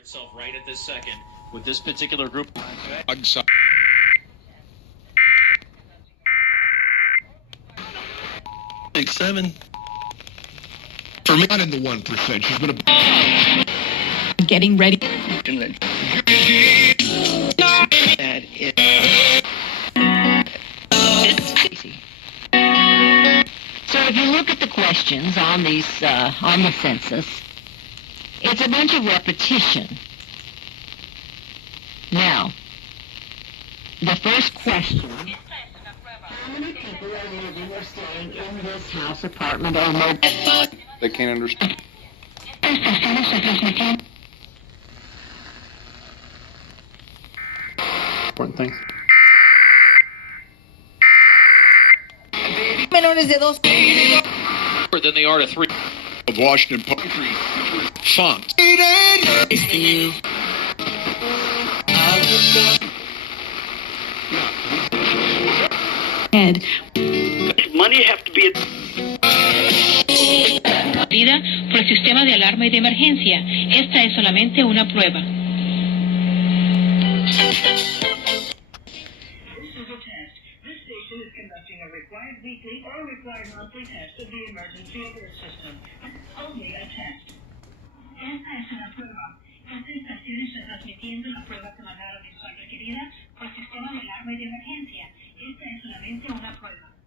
Itself right at this second with this particular group. 6-7. For me, not in the 1%. She's been getting ready. That is. So if you look at the questions on these on the census, it's a bunch of repetition. Now, the first question: how many people are living or staying in this house, apartment, or mobile? They can't understand. Important things. Menores de 2. Than they are to 3. Of Washington poetry, font. Ed. Money have to be. Vida por el sistema de alarma y de emergencia. Esta es solamente una prueba. This station is conducting a required weekly or required monthly test of the emergency alert system. Only a test. Esta es una prueba. Esta estación está transmitiendo la prueba semanal audiovisual requerida por el sistema de alarma y de emergencia. Esta es solamente una prueba.